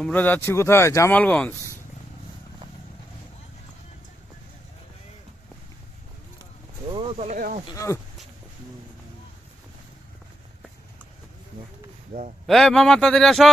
আমরা যাচ্ছি কোথায়? জামালগঞ্জ। মামা তাদের আসো।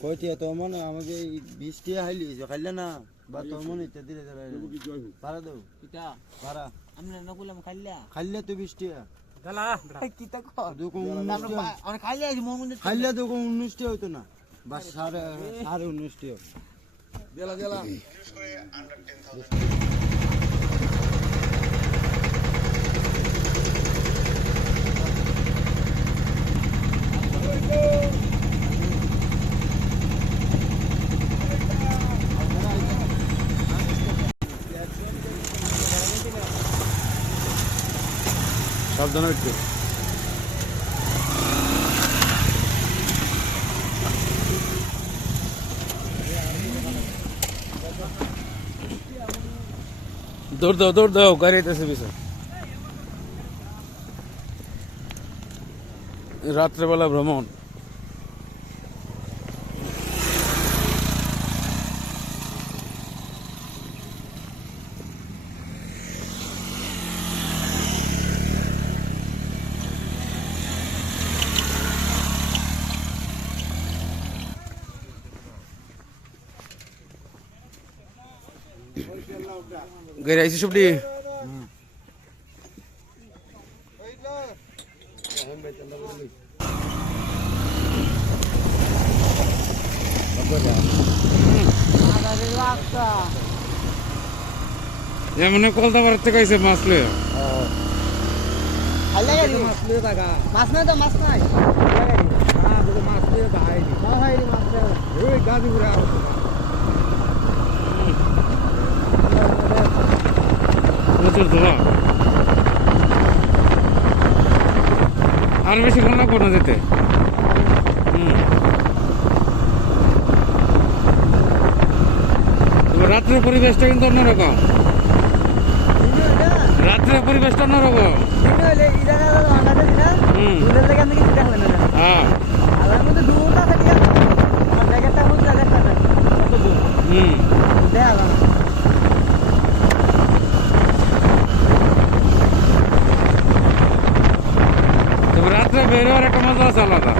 কইতে তো মনে আমাকে বৃষ্টি হাইলি খাইলে না বা তোর মনে ইত্যা দিলে ভাড়া দেও কিতা ভাড়া আমরা নকুলাম খাইলা? খাইলে তো বৃষ্টি কিতা কর? দুকো উনিশটি আমরা খাইলা আছি মন খাইলে দুকো উনিশটি হইতো না। বা সাড়ে সাড়ে উনিশটি গেলা গেলা সাবধানে একটু দৌড় দাও দৌড় দাও গাড়ি আইতেছে পিছনে রাত্রেবেলা ভ্রমণ। গাড়ি আইসি সবটি যেমন কলতাবার থেকে আইসে মাছ লয়ে মাছ লয়ে থাকা মাছ নাই তো মাছ নাই হ্যাঁ মাছ দিয়ে ভাই মাছ হাইলি মাছ গাজীপুরে প্রচুর ধোয়া আর বেশি লাগবো না যেতে। হুম। রাত্রের পরিবেশটা কিন্তু অন্যরকম। রাত্রের পরিবেশটা অন্যরকম। হইলে এই জায়গা বাংলাতে দিনা হুম দূরের থেকে আমি কিছু দেখলেন না হ্যাঁ আর মধ্যে দূর না থাকে আর জায়গাটা বুঝতে দেখা যায় কত দূর হুম দেখা যায় না। বের হওয়ার একটা মজা আছে আলাদা।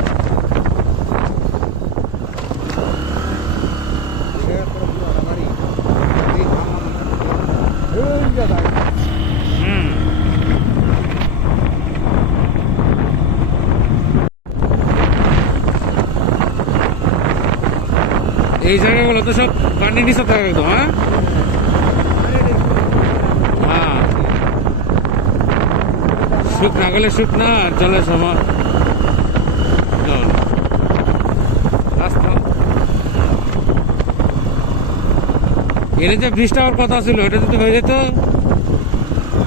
এই জায়গাগুলো তো সব পানির নিচে থাকে একদম হ্যাঁ? হ্যাঁ। শুক না গেলে শুক না জলের সমান জল রাস্তা এর যে ব্রিজটা হওয়ার কথা ছিল, এটা যদি হয়ে যেত,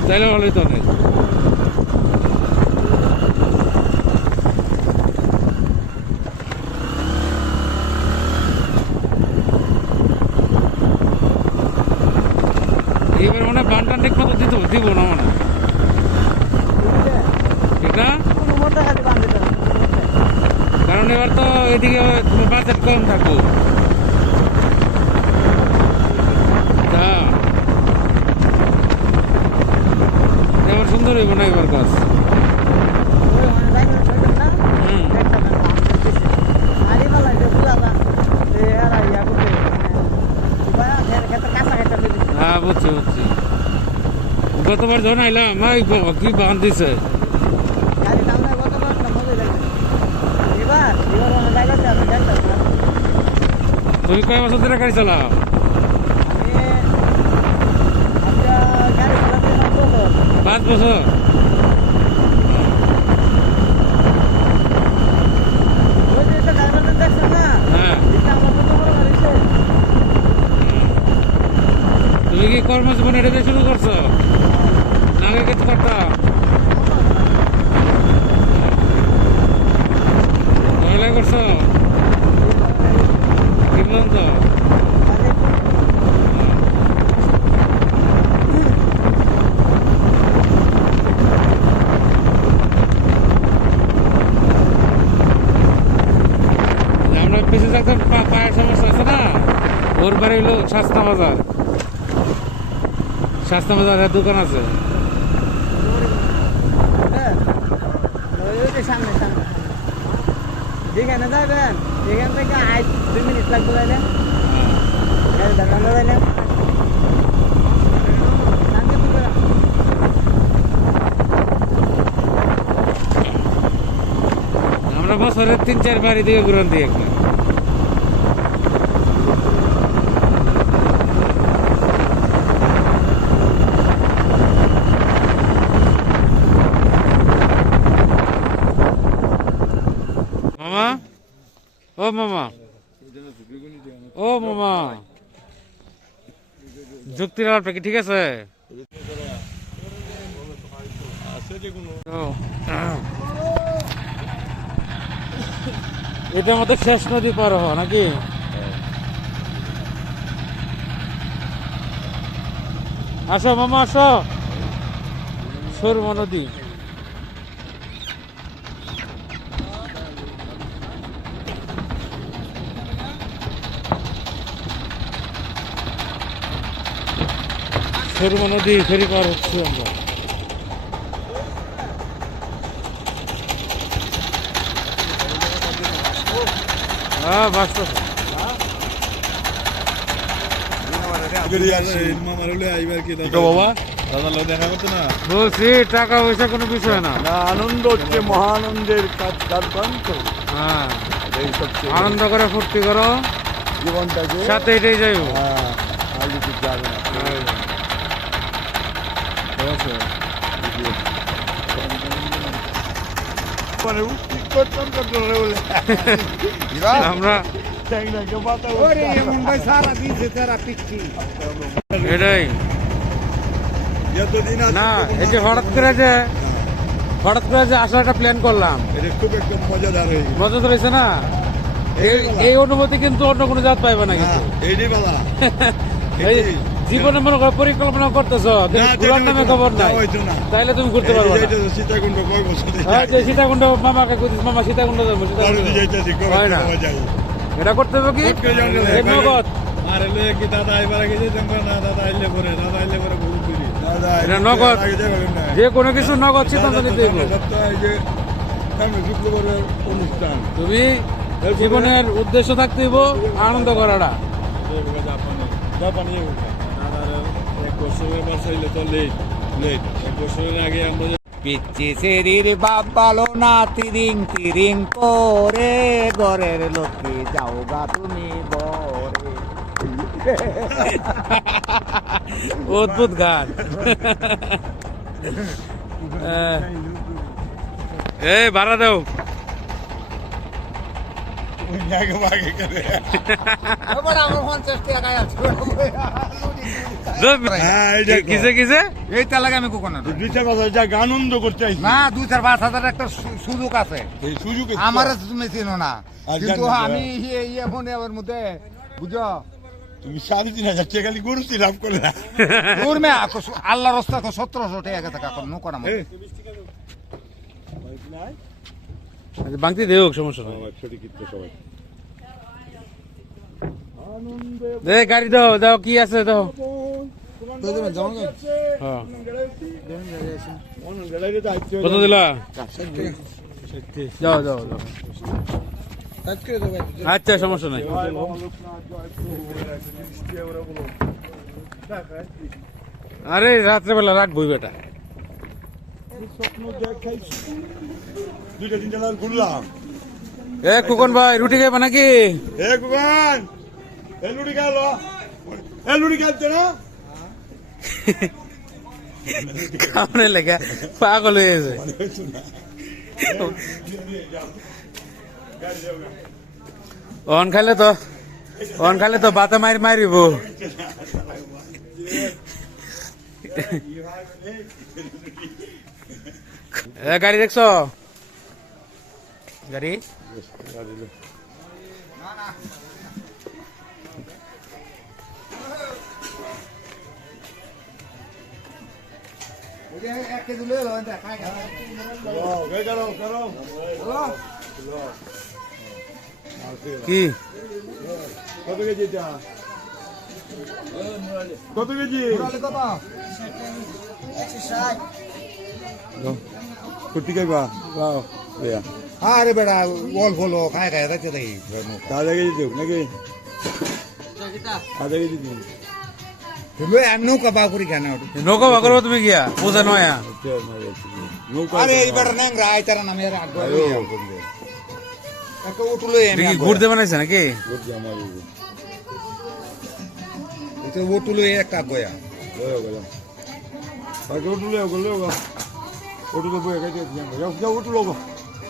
তাহলে ভালো হতো অনেক এইবার মনে হয় বানটা ঠিক মতো দিত? দিব না মনে হয়। দেবে কারণ এবার তো এদিকে বাজেট কম থাকব তা এবার সুন্দর হইব না এবার কাজ ওই মানে বাইরে ছড়বেন না হুম একটা না আরে বলা যে বুলা দা এ আর ইয়া করতে বা এর ক্ষেত্রে কাঁচা খেতে দিবি হ্যাঁ বুঝছি বুঝছি গতবার যখন আইলাম মাই বাবা কি বান দিছে গাড়ি নামে কত বার না মজা লাগে এবার এবার আমি জায়গাতে আমি দেখতাম না তুমি কয় বছর ধরে গাড়ি চালাও? পাঁচ বছর দেখছেন না হ্যাঁ এটা আমার কত বড় বাড়িছে তুমি কি কর্মজীবন এটা দিয়ে শুরু করছ না আগে কিছু করতাম ঝামেলা করছ কি বলুন তো আমরা পিছিয়ে থাকতাম পা- পায়ের সমস্যা আছে না ওর বাড়ি হলো শাস্তা বাজার। শাস্তা বাজারের দোকান আছে। হ্যাঁ যেখানে যাবেন এখান থেকে দুই মিনিট লাগবে তাইলে। তাইলে আমরা বছরের তিন চার বাড়ি দিয়ে ঘুরন দিই একবার মামা ও, মামা। ও, মামা। যুক্তির আলাপটা কি ঠিক আছে? এটা আমাদের শেষ নদী পার হওয়া নাকি? আসো, মামা, আসো। সুরমা নদী। সুরমা নদী ফেরি পার হচ্ছি আমরা। হ্যাঁ বাস্তব বাবা দেখা করতো না? বলছি টাকা পয়সা কোনো বিষয় না। না আনন্দ হচ্ছে মহানন্দের কাজ তার প্রান্ত হ্যাঁ। আনন্দ করে ফুর্তি করো। জীবনটাকে। সাথে এটাই যাইব। হ্যাঁ আর কিছু যাবে না মানে উচিত করতাম রে বলে আমরা এটাই। না এই যে হঠাৎ করে যে হঠাৎ করে যে আসার একটা প্ল্যান করলাম। মজাদার হয়ে না? এই এই অনুভূতি কিন্তু অন্য কোনো জাত পাইবে না কিন্তু। বালা। এই জীবনে মনে করো পরিকল্পনা করতেছো ঘুরার নামে খবর নাই। তাইলে তুমি ঘুরতে পারবে না। সীতাকুণ্ড মামাকে মামা সীতাকুণ্ড যাব হয় এটা করতে হবে কি? নগদ। আর এলে কি দাদা এবার না? দাদা আইলে পরে দাদা আইলে পরে বহুত দূরে দাদা এটা নগদ। যে কোনো কিছু নগদ সিদ্ধান্ত নিতে অনুষ্ঠান। তুমি জীবনের উদ্দেশ্য থাকতে হইব আনন্দ করাটা। জাপানি তো লেট লেট এক বছরের আগে আমরা পিচ্ছি শরীর বাপ ভালো না তিরিং তিরিং করে। ঘরের লোকে যাও গা তুমি বরে। অদ্ভুত গান। এই ভাড়া দাও। আমার পঞ্চাশ টাকা আছে। কিসে কিসে? এই তালাকে আমি কখনো দুইটা কথা যাক আনন্দ করতে আইছি। না দুই চার পাঁচ হাজার একটা সুযোগ আছে। সুযোগ আমার তুমি চিনো না। কিন্তু আমি ইয়ে ইয়ে ফোনে আমার মধ্যে বুঝো? তুমি সাড়ে তিন হাজার টাকা গরু লাভ করে না মে আল্লাহ রস্তা তো সতেরোশো টাকা টাকা নো করা আচ্ছা, বাংতি দেও সমস্যা নাই। দে গাড়ি দাও দাও কি আছে দাও। কত দিলা যাও যাও যাও আচ্ছা সমস্যা নাই আরে রাত্রেবেলা রাখবই বেটা স্বপ্ন দেখাইছি দুইটা তিনটা ঘুরলাম। এ কুকন ভাই রুটি খাইবা নাকি? এ কুকান! এ লুড়ি গেল এ লুড়ি গেলছে না? খাওয়ানো লেখা পাগল হয়ে গেছে। অন খাইলে তো, অন খাইলে তো বাতা মারি মারিব গাড়ি দেখছ? গাড়ি? কি? কত কেজি কত কেজি? কুর্তি খাইবা? আরে বেড়া অল্প লোক খায় খায় থাকতে দেখি। আধা কেজি দিও নাকি? কেজি দিও। তুমি আমি নৌকা পা করি কেন নৌকা ভাগ তুমি গিয়া পূজা নয়া আরে এই বেড়া নাং রায় তারা নামে আগে ঘুরতে বানাইছে নাকি? এটা উঠল একটা গয়া। উঠল উঠল উঠল বই খাইতে যাও যাও উঠল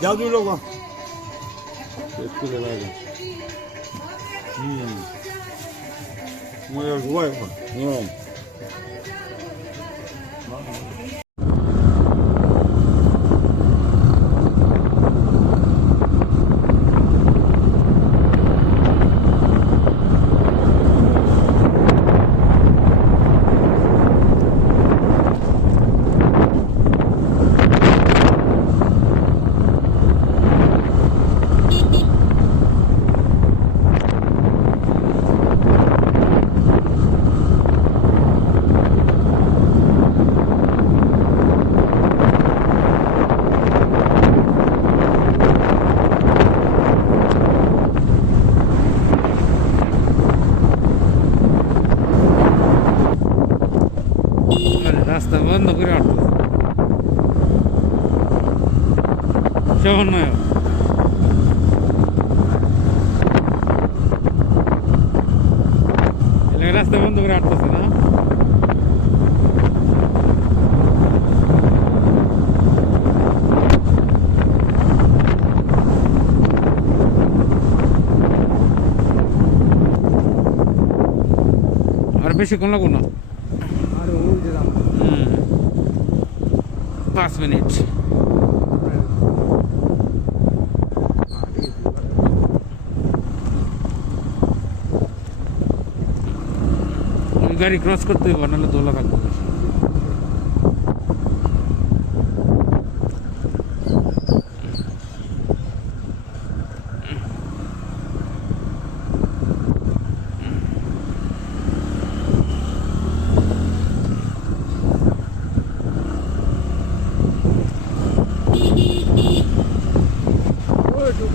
যাও তুমি লোক একটু লাগে হুম মই ঘুমাই হুম মানে রাস্তা বন্ধ করে আটতো সমন্বয় রাস্তা বন্ধ করে আটতেছে না? আর বেশিক্ষণ লাগবো না আর ওই যে দাম হুম পাঁচ মিনিট গাড়ি ক্রস করতে হবে নাহলে দোলা থাকবে বেশি। এটা তো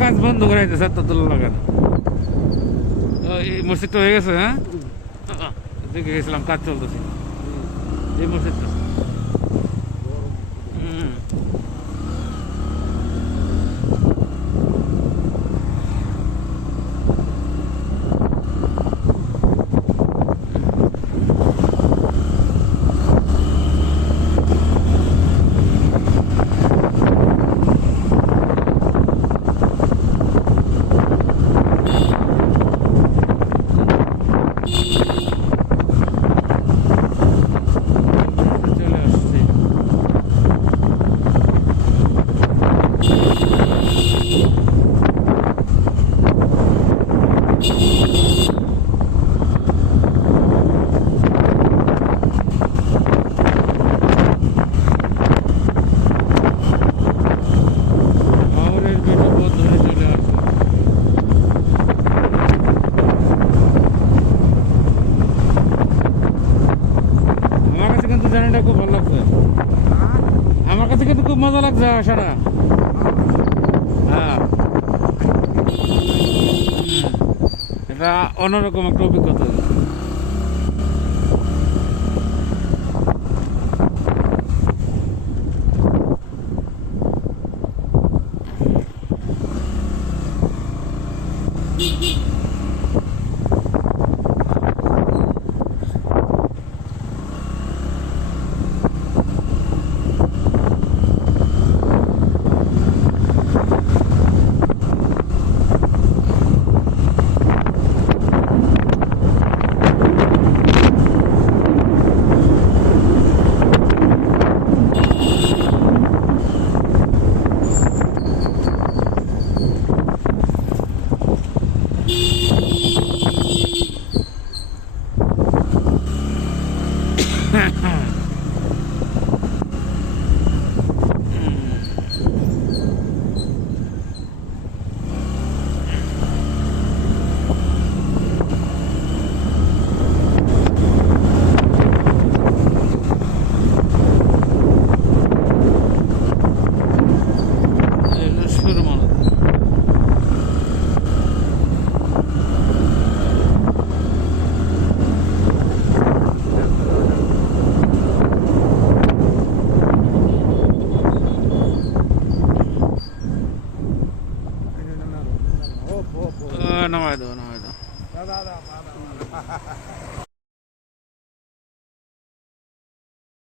কাজ বন্ধ করে দিতে স্যার তোলা লাগান এই মসজিদটা হয়ে গেছে হ্যাঁ? দেখে গেছিলাম কাজ চলতেছে। এই মসজিদটা হুম চলে আসছে শহরের মেট্রো পথ ধরে চলে আসছে আমার কাছে কিন্তু জার্নিটা খুব ভালো লাগছে আমার কাছে কিন্তু খুব আসা না হ্যাঁ। এটা অন্যরকম একটা অভিজ্ঞতা